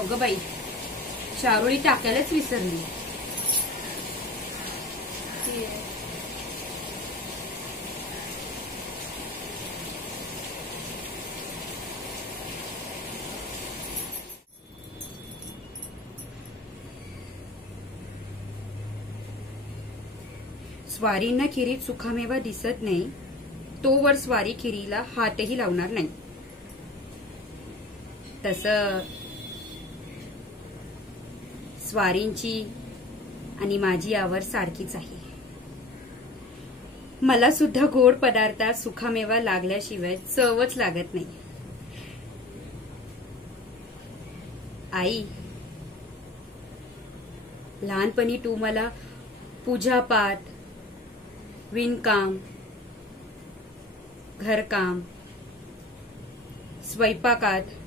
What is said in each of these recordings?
अगं बाई, चारोळी टाकायलाच विसरली. स्वारींना खिरीत सुखामेवा दिसत नाही, तोवर स्वारी खिरीला हातही लावणार नाही. तसं स्वारींची आणि माझी आवड सारखीच आहे. मला सुद्धा गोड पदार्थात सुखामेवा लागल्याशिवाय चवच लागत नाही. आई, लहानपणी तू मला पूजापाठ, विणकाम, घरकाम, स्वयंपाकात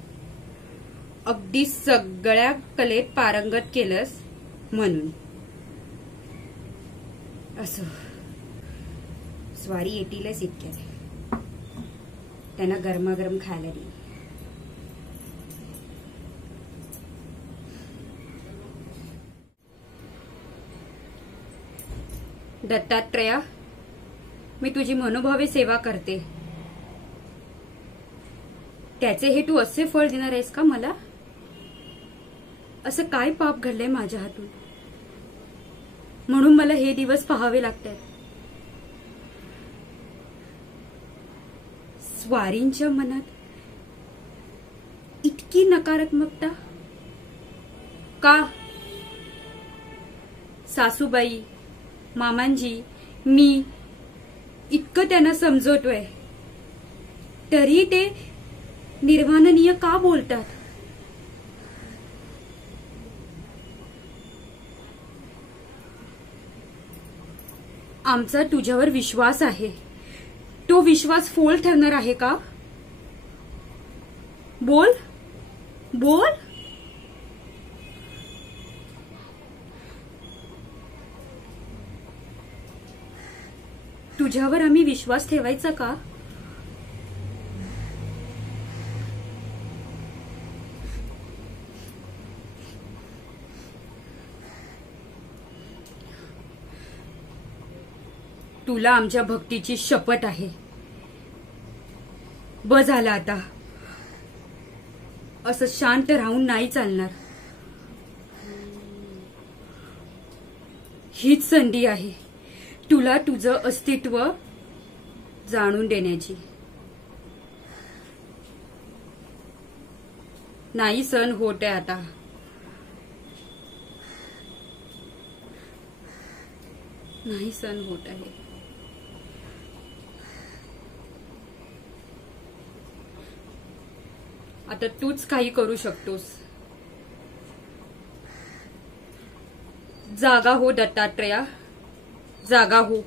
अगदी सगळ्या कलेत पारंगत केलंस म्हणून. असो, स्वारी येतीलच इतक्यात. त्यांना गरमागरम खायला दे. दत्तात्रेया, मी तुझी मनोभावे सेवा करते. त्याचे हे तू असे फळ देणार आहेस का मला? असं काय पाप घडलंय माझ्या हातून म्हणून मला हे दिवस पाहावे लागतात? स्वारींच्या मनात इतकी नकारात्मकता का? सासूबाई, मामांजी, मी इतकं त्यांना समजवतोय, तरी ते निर्वाणनीय का बोलतात? आमचा तुझ्यावर विश्वास आहे. तो विश्वास फोल ठरणार आहे का? बोल बोल. तुझ्यावर आम्ही विश्वास ठेवायचा का? तुला आमच्या भक्तीची शपथ आहे. बस झालं आता. असं शांत राहून नाही चालणार. हीच संधी आहे तुला तुझं अस्तित्व जाणून देण्याची. नाही सहन होत आहे आता. नाही सहन होत आहे. आता तूच काही करू शकतोस. जागा हो दत्तात्रेया, जागा हो.